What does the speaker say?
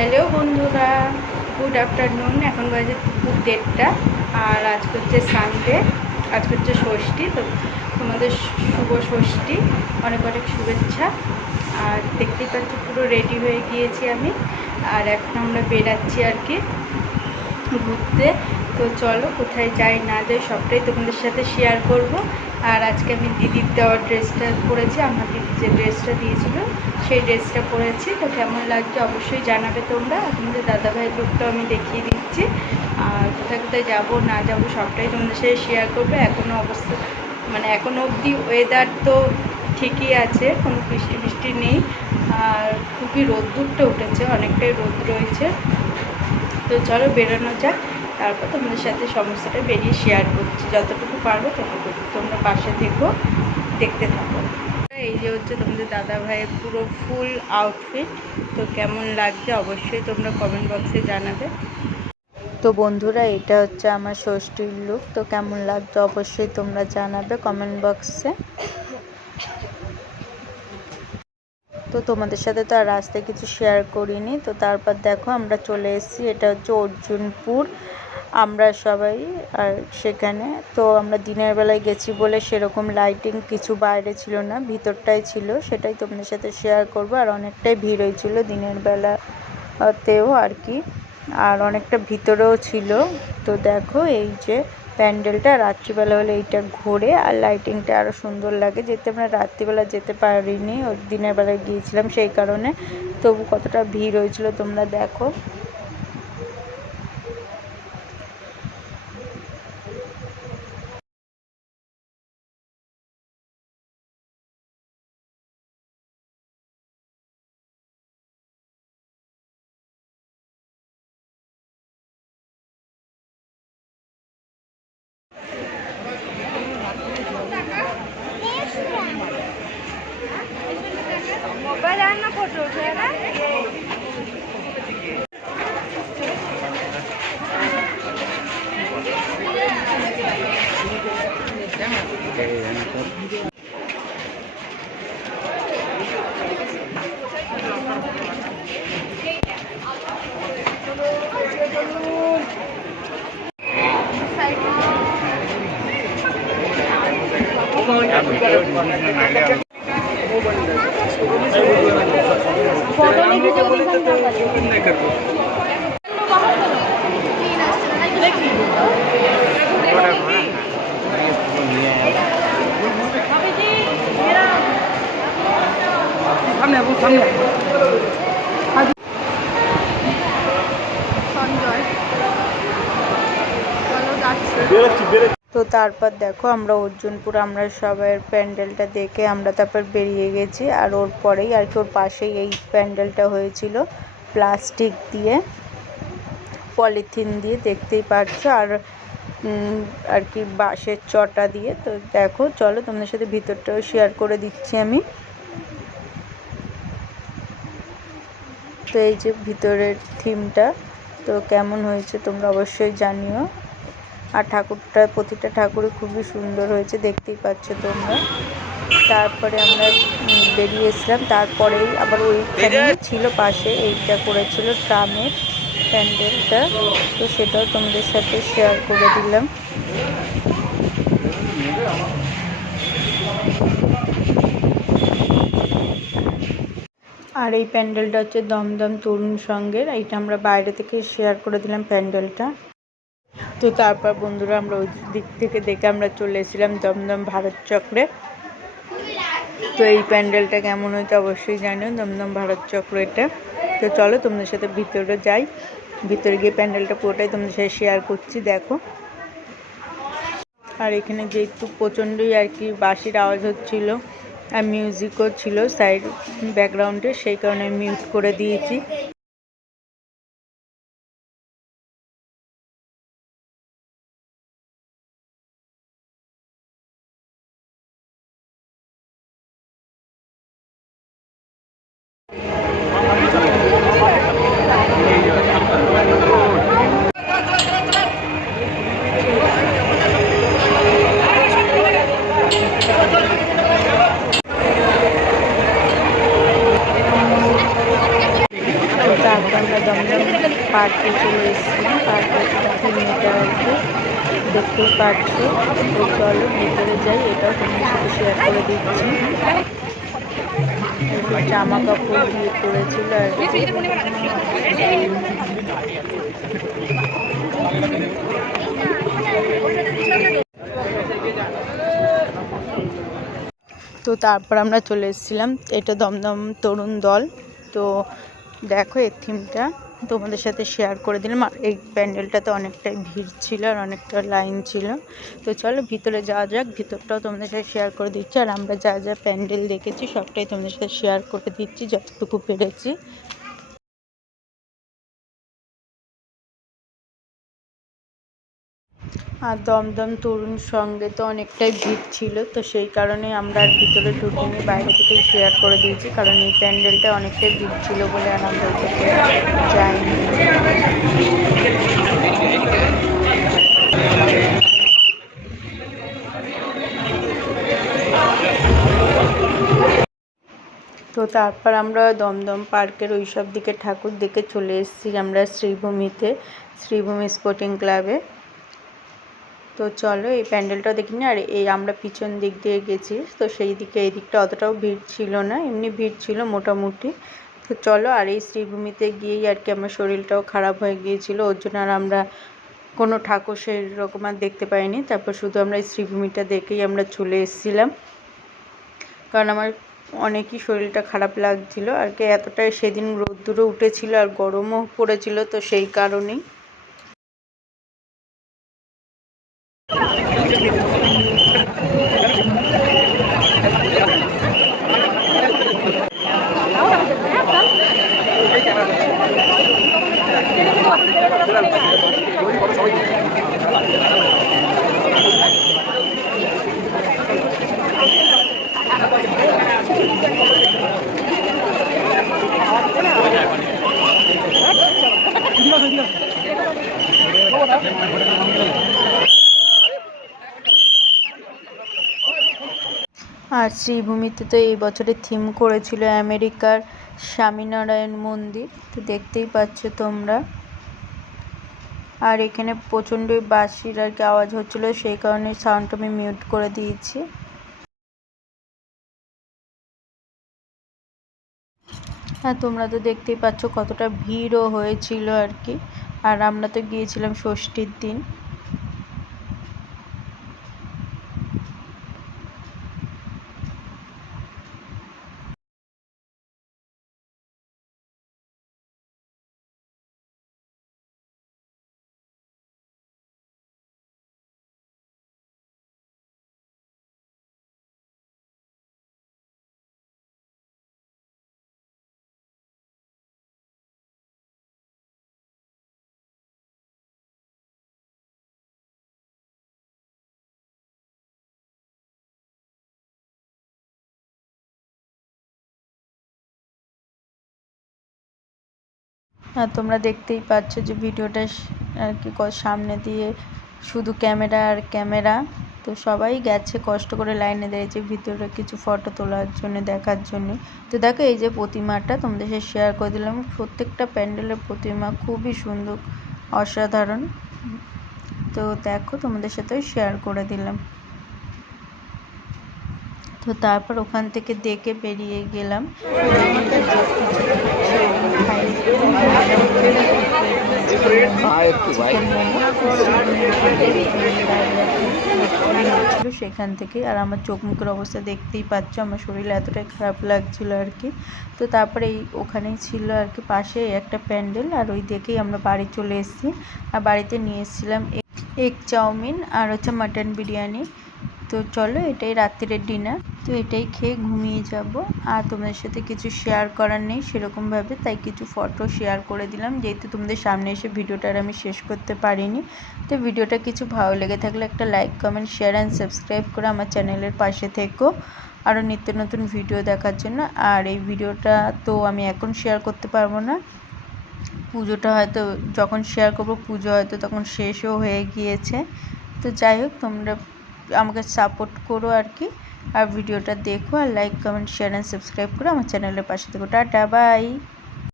Hello বন্ধুরা good afternoon এখন বাজে দুপুর দেড়টা, আর আজকে হচ্ছে সানডে আজকে হচ্ছে ষষ্ঠী, তো তোমাদের শুভ ষষ্ঠী, অনেক অনেক শুভেচ্ছা, আর দেখতেই পাচ্ছি পুরো রেডি হয়ে গিয়েছি আমি, আর এখন আমরা বেরাচ্ছি আর কি ঘুরতে, তো চলো কোথায় যাই না যাই সবটাই তোমাদের সাথে শেয়ার করব আর আজকে আমি দিদির দেওয়া ড্রেসটা পরেছি, আমার দিদি যে ড্রেসটা দিয়েছিল, সেই ড্রেসটা পরেছি। তো কেমন লাগছে অবশ্যই জানাবে তোমরা। আপনাদের দাদাভাইয়ের লুকটাও আমি দেখিয়ে দিচ্ছি। আর কোথায় কোথায় যাব, না যাব, সবটাই তোমাদের সাথে শেয়ার করব। এখনও অবস্থা মানে এখনও অবধি ওয়েদার তো ঠিকই আছে, কোনো বৃষ্টি বৃষ্টি নেই। আর খুবই রোদ্দুরটা উঠেছে, অনেকটাই রোদ রয়েছে। তো চলো বেরোনো যাক। তারপর তোমাদের সাথে সমস্যাটা বেরিয়ে শেয়ার করছি। যতটুকু পারব ততটুকু তোমরা পাশে থেকো, দেখতে থাকো। এই যে হচ্ছে তোমাদের দাদা ভাইয়ের পুরো ফুল আউটফিট তো কেমন লাগছে অবশ্যই তোমরা কমেন্ট বক্সে জানাবে। তো বন্ধুরা, এটা হচ্ছে আমার ষষ্ঠীর লুক তো কেমন লাগতো অবশ্যই তোমরা জানাবে কমেন্ট বক্সে তো তোমাদের সাথে তো আর রাস্তায় কিছু শেয়ার করিনি। তো তারপর দেখো আমরা চলে এসেছি, এটা হচ্ছে অর্জুনপুর। আমরা সবাই আর সেখানে। তো আমরা দিনের বেলায় গেছি বলে সেরকম লাইটিং কিছু বাইরে ছিল না, ভিতরটাই ছিল। সেটাই তোমাদের সাথে শেয়ার করব। আর অনেকটাই ভিড় হয়েছিল দিনের বেলাতেও আর কি। আর অনেকটা ভিতরেও ছিল। তো দেখো এই যে প্যান্ডেলটা রাত্রিবেলা হলে এইটা ঘোরে আর লাইটিংটা আরও সুন্দর লাগে। যেতে আমরা রাত্রিবেলা যেতে পারিনি, ওই দিনের বেলায় গিয়েছিলাম সেই কারণে। তবু কতটা ভিড় হয়েছিল তোমরা দেখো। ಬದಾಮ ಕೊಟ್ಟು Hãy subscribe cho kênh Ghiền Mì Gõ Để không bỏ lỡ những video hấp dẫn তো তারপর দেখো আমরা অর্জুনপুর, আমরা সবাই প্যান্ডেলটা দেখে আমরা তারপর বেরিয়ে গেছি। আর ওর পরেই আর কি ওর পাশেই এই প্যান্ডেলটা হয়েছিল, প্লাস্টিক দিয়ে, পলিথিন দিয়ে, দেখতেই পাচ্ছ। আর আর কি বাঁশের চটা দিয়ে। তো দেখো, চলো তোমাদের সাথে ভিতরটাও শেয়ার করে দিচ্ছি আমি। তো এই যে ভিতরের থিমটা তো কেমন হয়েছে তোমরা অবশ্যই জানিও। আর ঠাকুরটা প্রতিটা ঠাকুরই খুবই সুন্দর হয়েছে দেখতেই পাচ্ছ তোমরা। তারপরে আমরা বেরিয়ে এসলাম তারপরেই আবার ওইখানে ছিল পাশে এইটা করেছিল ট্রামের প্যান্ডেলটা। তো সেটাও তোমাদের সাথে শেয়ার করে দিলাম। আর এই প্যান্ডেলটা হচ্ছে দমদম তরুণ সঙ্গের এইটা আমরা বাইরে থেকে শেয়ার করে দিলাম প্যান্ডেলটা। তো তারপর বন্ধুরা আমরা ওই দিক থেকে দেখে আমরা চলে এসেছিলাম দমদম ভারত চক্রে। তো এই প্যান্ডেলটা কেমন হয়েছে অবশ্যই জানিও, দমদম ভারত চক্র এটা তো চলো তোমাদের সাথে ভিতরে যাই। ভিতরে গিয়ে প্যান্ডেলটা পুরোটাই তোমাদের সাথে শেয়ার করছি, দেখো। আর এখানে যেহেতু প্রচণ্ডই আর কি বাঁশির আওয়াজ হচ্ছিল আর মিউজিকও ছিল সাইড ব্যাকগ্রাউন্ডে সেই কারণে মিউট করে দিয়েছি। পার্কে চলে এসেছি। পার্কে মেয়েটা আর কি দেখতেই পারছি ভিতরে যাই। এটাও তোমার সাথে শেয়ার করে দিচ্ছি। জামা কাপড় দিয়ে করেছিল আর তো তারপর আমরা চলে এসেছিলাম, এটা দমদম তরুণ দল। তো দেখো এই থিমটা তোমাদের সাথে শেয়ার করে দিলাম। আর এই প্যান্ডেলটাতে অনেকটাই ভিড় ছিল আর অনেকটা লাইন ছিল। তো চলো ভিতরে যাওয়া যাক, ভিতরটাও তোমাদের সাথে শেয়ার করে দিচ্ছি। আর আমরা যা যা প্যান্ডেল দেখেছি, সবটাই তোমাদের সাথে শেয়ার করে দিচ্ছি, যতটুকু পেরেছি। আর দমদম তরুণ সঙ্গে তো অনেকটাই ভিড় ছিল, তো সেই কারণে আমরা আর ভিতরে ঢুকিনি, বাইরে থেকেই শেয়ার করে দিয়েছি, কারণ এই প্যান্ডেলটা অনেকটাই ভিড় ছিল বলে আর আমরা ওইটাতে যাইনি। তো তারপর আমরা দমদম পার্কের ওই সব দিকে ঠাকুর দেখে চলে এসেছি, আমরা শ্রীভূমিতে, শ্রীভূমি স্পোর্টিং ক্লাবে তো চলো এই প্যান্ডেলটা দেখিনি আর এই আমরা পিছন দিক দিয়ে গেছি, তো সেই দিকে এই দিকটা অতটাও ভিড় ছিল না, এমনি ভিড় ছিল মোটামুটি। তো চলো আর এই শ্রীভূমিতে গিয়েই আর কি আমার শরীরটাও খারাপ হয়ে গিয়েছিল, ওর জন্য আর আমরা কোনো ঠাকুর সেই রকম আর দেখতে পাইনি, তারপর শুধু আমরা এই শ্রীভূমিটা দেখেই আমরা চলে এসেছিলাম। কারণ আমার অনেকই শরীরটা খারাপ লাগছিল, আর কি এতটাই সেদিন রোদ্দুরও উঠেছিল আর গরমও পড়েছিল তো সেই কারণেই। Thank you. শ্রীভূমিতে তো এই বছরের থিম করেছিল আমেরিকার স্বামীনারায়ণ মন্দির। তো দেখতেই পাচ্ছ তোমরা। আর এখানে প্রচণ্ডই বাঁশির আর কি আওয়াজ হচ্ছিল, সেই কারণে সাউন্ডটা আমি মিউট করে দিয়েছি। হ্যাঁ তোমরা তো দেখতেই পাচ্ছ কতটা ভিড়ও হয়েছিল আর কি। আর আমরা তো গিয়েছিলাম ষষ্ঠীর দিন। আর তোমরা দেখতেই পাচ্ছ যে ভিডিওটা আর কি সামনে দিয়ে শুধু ক্যামেরা আর ক্যামেরা। তো সবাই গেছে কষ্ট করে লাইনে দাঁড়িয়েছে ভিতরে কিছু ফটো তোলার জন্য, দেখার জন্য। তো দেখো এই যে প্রতিমাটা তোমাদের সাথে শেয়ার করে দিলাম। প্রত্যেকটা প্যান্ডেলের প্রতিমা খুবই সুন্দর, অসাধারণ। তো দেখো তোমাদের সাথে শেয়ার করে দিলাম। তো তারপর ওখান থেকে দেখে বেরিয়ে গেলাম। সেখান থেকে আর আমার চোখ মুখের অবস্থা দেখতেই পাচ্ছ, আমার শরীর এতটাই খারাপ লাগছিল আর কি। তো তারপরে এই ওখানেই ছিল আর কি, পাশে একটা প্যান্ডেল আর ওই দেখেই আমরা বাড়ি চলে এসেছি। আর বাড়িতে নিয়ে এসেছিলাম এগ চাউমিন আর হচ্ছে মাটন বিরিয়ানি। তো চলো এটাই রাত্রের ডিনার তো এটাই খেয়ে ঘুমিয়ে যাব। আর তোমাদের সাথে কিছু শেয়ার করার নেই সেরকমভাবে তাই কিছু ফটো শেয়ার করে দিলাম, যেহেতু তোমাদের সামনে এসে ভিডিওটা আর আমি শেষ করতে পারিনি। তো ভিডিওটা কিছু ভালো লেগে থাকলে একটা like comment share and subscribe করে আমার চ্যানেলের পাশে থেকো। আরও নিত্য নতুন ভিডিও দেখার জন্য। আর এই ভিডিওটা তো আমি এখন শেয়ার করতে পারব না। পুজোটা হয়তো যখন শেয়ার করব, পুজো হয়তো তখন শেষও হয়ে গিয়েছে। তো যাই হোক, তোমরা আমাকে সাপোর্ট করো আর কি আর ভিডিওটা দেখো আর like comment share and subscribe করো। আমার চ্যানেলের পাশে থেকো। Tata bye